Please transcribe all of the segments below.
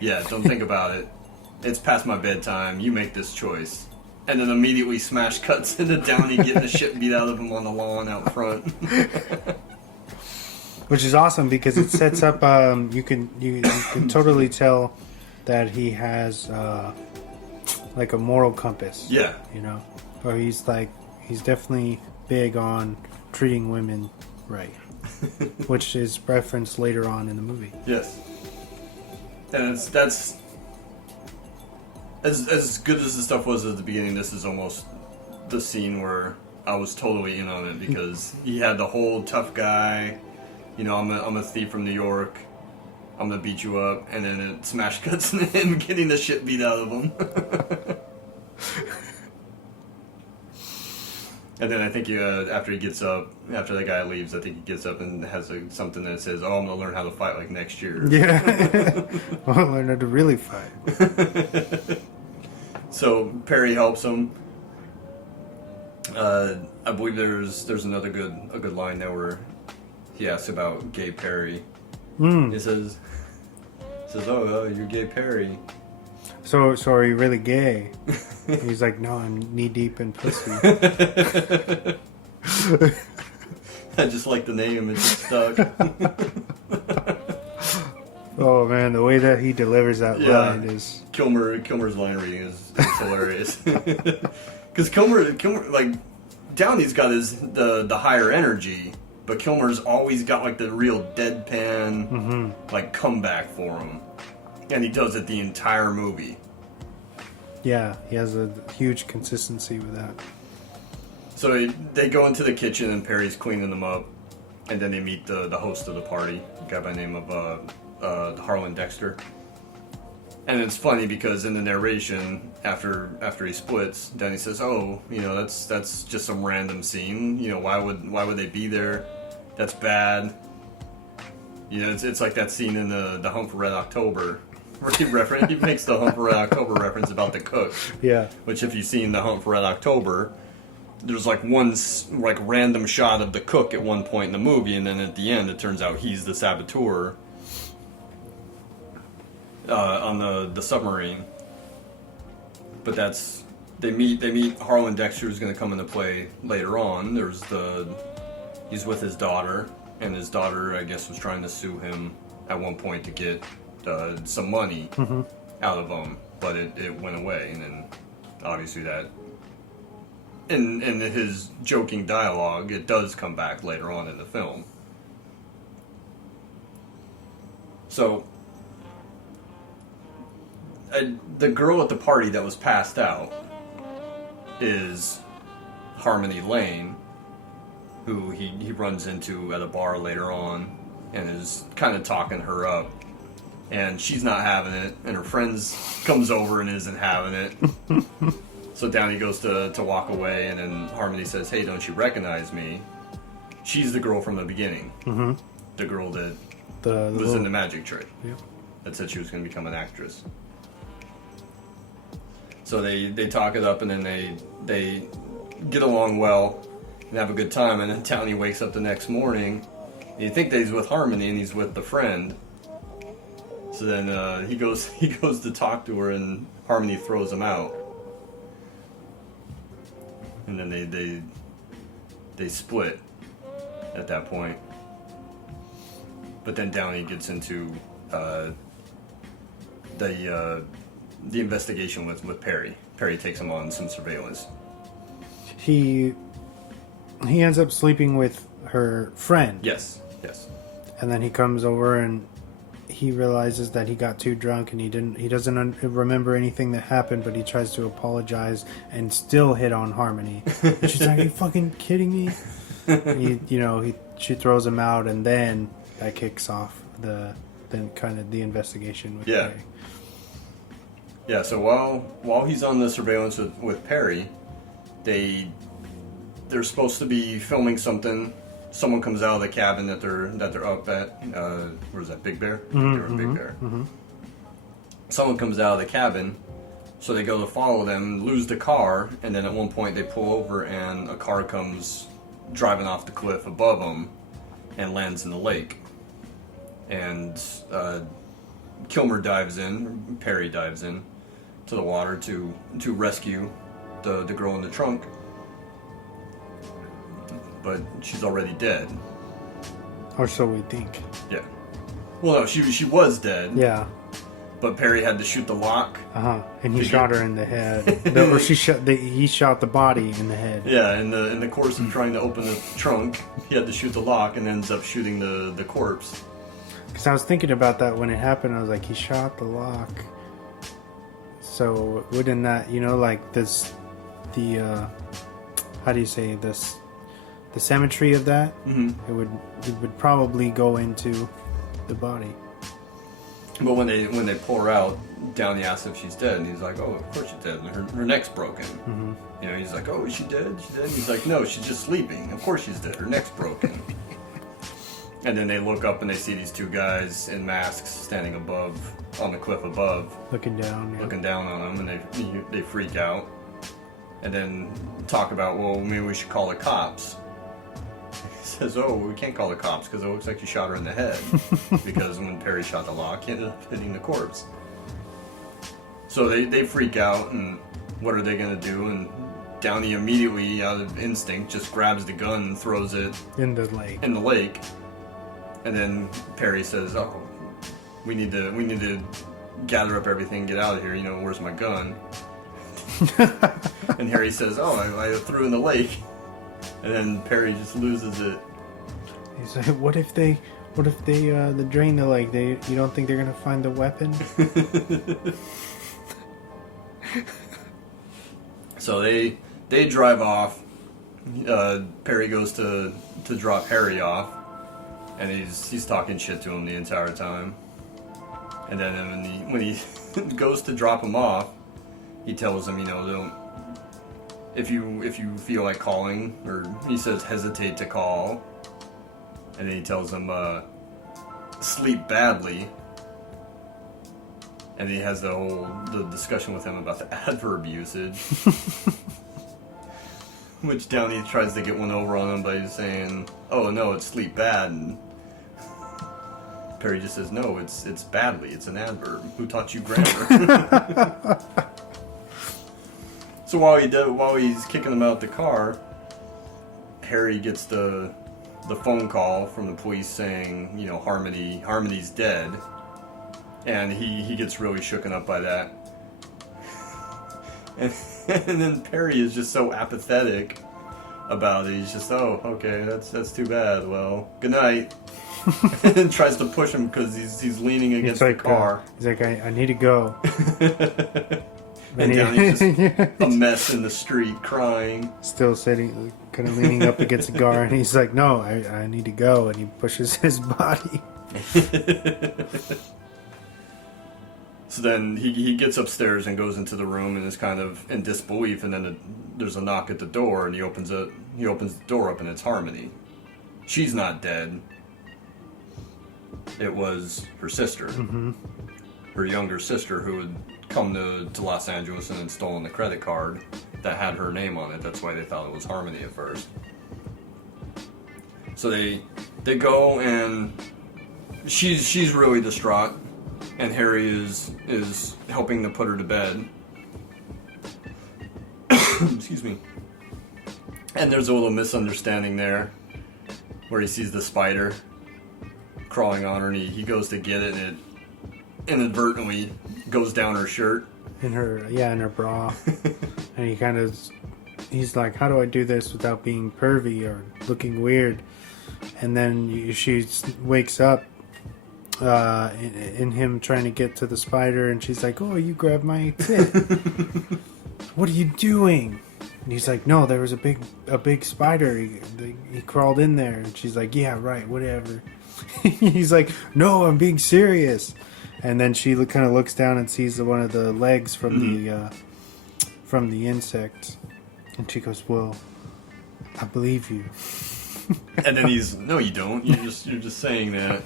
Yeah, don't think about it. It's past my bedtime. You make this choice. And then immediately smash cuts into Downey getting the shit beat out of him on the lawn out front. Which is awesome because it sets up. You can totally tell that he has like a moral compass. Yeah. You know, or he's definitely big on treating women right, which is referenced later on in the movie. Yes. And that's as good as the stuff was at the beginning. This is almost the scene where I was totally in on it because he had the whole tough guy. You know, I'm a thief from New York. I'm gonna beat you up, and then it smash cuts into him getting the shit beat out of him. And then I think after the guy leaves, I think he gets up and has something that says, "Oh, I'm gonna learn how to fight like next year." Yeah, I'll learn how to really fight. So Perry helps him. I believe there's another good line there where he asks about Gay Perry. He says, "Oh, you're Gay Perry." So are you really gay? He's like, no, I'm knee deep in pussy. I just like the name; it just stuck. Oh man, the way that he delivers that line is Kilmer's line reading is hilarious. Because Kilmer like Downey's got the higher energy, but Kilmer's always got like the real deadpan like comeback for him, and he does it the entire movie. Yeah, he has a huge consistency with that. So they go into the kitchen and Perry's cleaning them up, and then they meet the host of the party, a guy by the name of Harlan Dexter. And it's funny because in the narration, after he splits, Danny says, "Oh, you know, that's just some random scene. You know, why would they be there? That's bad." You know, it's like that scene in the Hunt for Red October, where he makes the Hunt for Red October reference about the cook. Yeah. Which, if you've seen the Hunt for Red October, there's like one like random shot of the cook at one point in the movie, and then at the end, it turns out he's the saboteur. On the submarine, but they meet Harlan Dexter, who's going to come into play later on. He's with his daughter, and his daughter, I guess, was trying to sue him at one point to get some money out of him, but it went away, and then obviously that in his joking dialogue, it does come back later on in the film. So. The girl at the party that was passed out is Harmony Lane, who he runs into at a bar later on and is kind of talking her up. And she's not having it, and her friends comes over and isn't having it. So Downey goes to walk away, and then Harmony says, "Hey, don't you recognize me?" She's the girl from the beginning. Mm-hmm. The girl that was in the magic trick. Yep. That said she was going to become an actress. So they talk it up, and then they get along well and have a good time. And then Downey wakes up the next morning, and you think that he's with Harmony, and he's with the friend. So then he goes to talk to her, and Harmony throws him out. And then they split at that point. But then Downey gets into the investigation with Perry. Perry takes him on some surveillance. He ends up sleeping with her friend. Yes. And then he comes over and he realizes that he got too drunk and he doesn't remember anything that happened, but he tries to apologize and still hit on Harmony. And she's like, "Are you fucking kidding me?" And she throws him out, and then that kicks off the investigation with Perry. Yeah, so while he's on the surveillance with Perry, they're supposed to be filming something. Someone comes out of the cabin that they're up at. Where is that? Big Bear? They were in Big Bear. Mm-hmm. Someone comes out of the cabin, so they go to follow them, lose the car, and then at one point they pull over and a car comes driving off the cliff above them and lands in the lake. And Kilmer dives in, Perry dives in to the water to rescue the girl in the trunk. But she's already dead. Or so we think. Yeah. Well, no, she was dead. Yeah. But Perry had to shoot the lock. And he shot her in the head. Or he shot the body in the head. Yeah, in the course of trying to open the trunk, he had to shoot the lock and ends up shooting the corpse. Because I was thinking about that when it happened. I was like, he shot the lock. So wouldn't that, like this, how do you say this? The symmetry of that, it would probably go into the body. But when they pull her out, Downey asks if she's dead, and he's like, "Oh, of course she's dead. Her neck's broken." Mm-hmm. He's like, "Oh, is she dead? She's dead?" And he's like, "No, she's just sleeping. Of course she's dead. Her neck's broken." And then they look up and they see these two guys in masks standing on the cliff above, looking down on them, and they freak out, and then talk about, well, maybe we should call the cops. He says, "Oh, we can't call the cops because it looks like you shot her in the head." Because when Perry shot the lock, he ended up hitting the corpse. So they freak out, and what are they going to do? And Downey immediately, out of instinct, just grabs the gun and throws it in the lake. And then Perry says, "Oh, we need to gather up everything, get out of here. Where's my gun?" And Harry says, "Oh, I threw in the lake." And then Perry just loses it. He's like, "What if they drain the lake? You don't think they're gonna find the weapon?" So they drive off. Perry goes to drop Harry off, and he's talking shit to him the entire time. And then when he goes to drop him off, he tells him, don't. If you feel like calling, or he says hesitate to call, and then he tells him sleep badly, and he has the discussion with him about the adverb usage, which Downey tries to get one over on him by saying, "Oh no, it's sleep bad," and Perry just says, "No, it's badly. It's an adverb. Who taught you grammar?" So while he's kicking him out the car, Harry gets the phone call from the police saying, Harmony's dead, and he gets really shooken up by that. And then Perry is just so apathetic about it. He's just, "Oh, okay, that's too bad. Well, good night." And tries to push him because he's leaning against the car. He's like, I need to go. And Downey's just a mess in the street, crying. Still sitting, kind of leaning up against the car, and he's like, "No, I need to go," and he pushes his body. So then he gets upstairs and goes into the room and is kind of in disbelief, and then there's a knock at the door, and he opens the door up, and it's Harmony. She's not dead. It was her sister, her younger sister, who had come to Los Angeles and had stolen the credit card that had her name on it. That's why they thought it was Harmony at first. So they go, and she's really distraught, and Harry is helping to put her to bed. Excuse me. And there's a little misunderstanding there, where he sees the spider crawling on her, and he goes to get it, and it inadvertently goes down her shirt. In her bra. And he's like, "How do I do this without being pervy or looking weird?" And then she wakes up in him trying to get to the spider, and she's like, "Oh, you grabbed my tit." "What are you doing?" And he's like, "No, there was a big spider. He crawled in there." And she's like, "Yeah, right, whatever." He's like, "No, I'm being serious." And then she kind of looks down and sees one of the legs from the insect, and she goes, "Well, I believe you." And then "No, you don't. You're just saying that."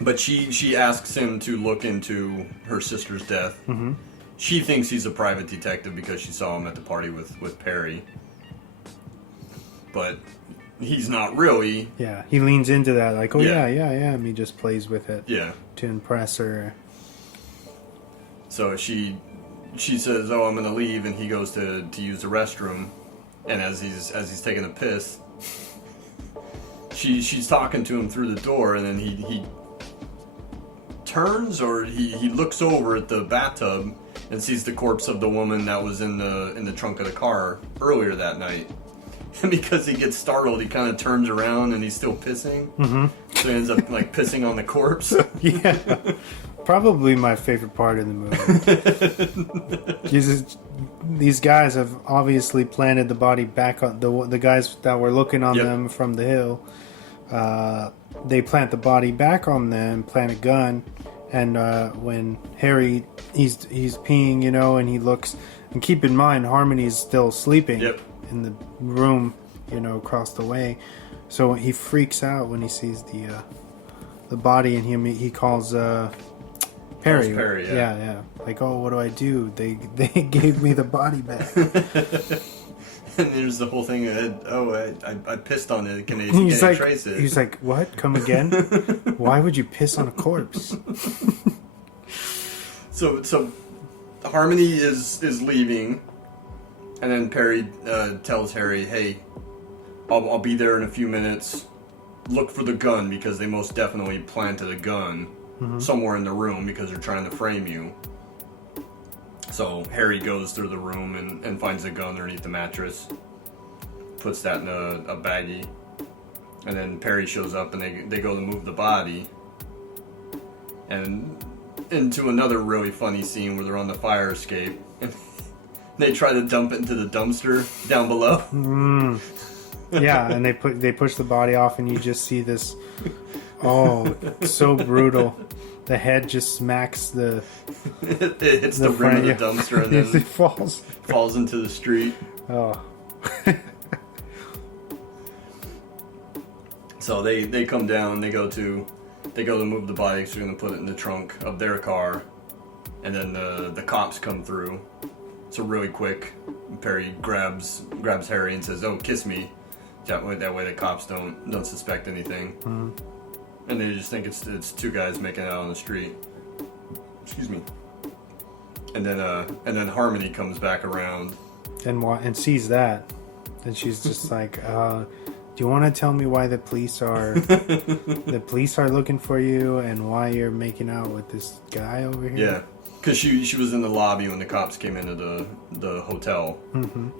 But she asks him to look into her sister's death. Mm-hmm. She thinks he's a private detective because she saw him at the party with Perry. But he's not really. Yeah, he leans into that like, oh Yeah. yeah, and he just plays with it Yeah. to impress her. So she says, "Oh, I'm gonna leave," and he goes to use the restroom, and as he's taking a piss, she's talking to him through the door, and then he turns, or he looks over at the bathtub and sees the corpse of the woman that was in the trunk of the car earlier that night. And because he gets startled, he kind of turns around and he's still pissing. Mm-hmm. So he ends up like pissing on the corpse. Yeah, probably my favorite part of the movie. These guys have obviously planted the body back on the guys that were looking on Yep. them from the hill. They plant the body back on them, plant a gun, and when Harry he's peeing, and he looks. And keep in mind, Harmony's still sleeping. Yep. In the room, across the way. So he freaks out when he sees the body, and he calls Perry. Calls Perry, yeah. Like, oh, what do I do? They gave me the body back. And there's the whole thing. I pissed on it. Can they trace it? He's like, what? Come again? Why would you piss on a corpse? So Harmony is leaving. And then Perry tells Harry, "Hey, I'll be there in a few minutes. Look for the gun, because they most definitely planted a gun somewhere in the room because they're trying to frame you." So Harry goes through the room and finds a gun underneath the mattress, puts that in a baggie, and then Perry shows up and they go to move the body. And into another really funny scene where they're on the fire escape. And they try to dump it into the dumpster down below. Yeah, and they push the body off, and you just see this. Oh, so brutal! The head just smacks the. It hits the rim of the dumpster and then it falls into the street. Oh. So they come down. They go to move the body because they're going to put it in the trunk of their car, and then the cops come through. So really quick, Perry grabs Harry and says, "Oh, kiss me." That way the cops don't suspect anything, and they just think it's two guys making out on the street. Excuse me. And then Harmony comes back around and sees that, and she's just like, "Do you want to tell me why the police are looking for you, and why you're making out with this guy over here?" Yeah. Because she was in the lobby when the cops came into the hotel,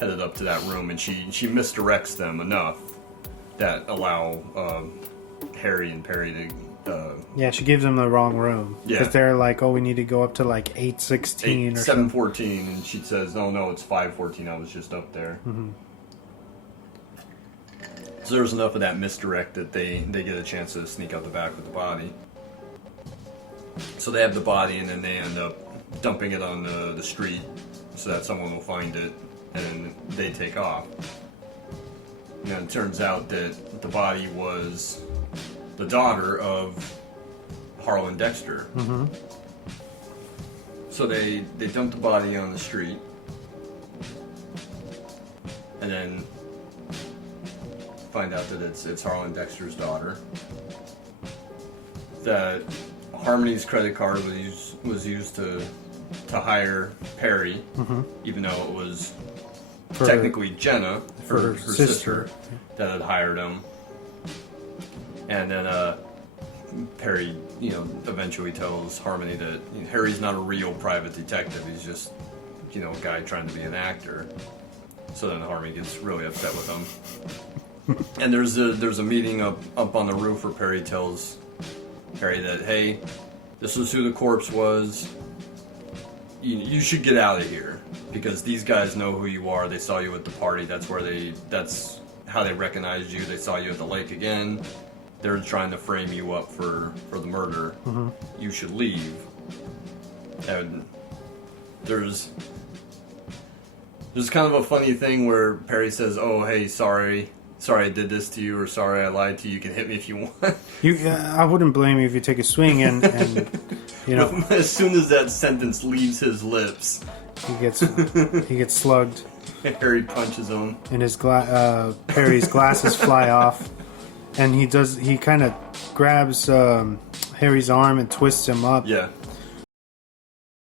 headed up to that room, and she misdirects them enough that allow Harry and Perry to... yeah, she gives them the wrong room. Yeah. Because they're like, oh, we need to go up to like 816 or 714, and she says, no, it's 514, I was just up there. So there's enough of that misdirect that they get a chance to sneak out the back with the body. So they have the body, and then they end up dumping it on the street so that someone will find it, and then they take off. And it turns out that the body was the daughter of Harlan Dexter. So they dump the body on the street, and then find out that it's Harlan Dexter's daughter. That Harmony's credit card was used to hire Perry, even though it was technically Jenna, her sister, that had hired him. And then Perry, eventually tells Harmony that Harry's not a real private detective. He's just, a guy trying to be an actor. So then Harmony gets really upset with him. And there's a meeting up on the roof where Perry tells Harry that, hey, this is who the corpse was. You should get out of here, because these guys know who you are. They saw you at the party. That's how they recognized you. They saw you at the lake again. They're trying to frame you up for the murder. You should leave. And there's kind of a funny thing where Perry says, "Oh, hey, sorry I did this to you," or "Sorry I lied to you. You can hit me if you want." I wouldn't blame you if you take a swing and As soon as that sentence leaves his lips, he gets slugged. Harry punches him. and his Harry's glasses fly off, and he kind of grabs Harry's arm and twists him up. Yeah.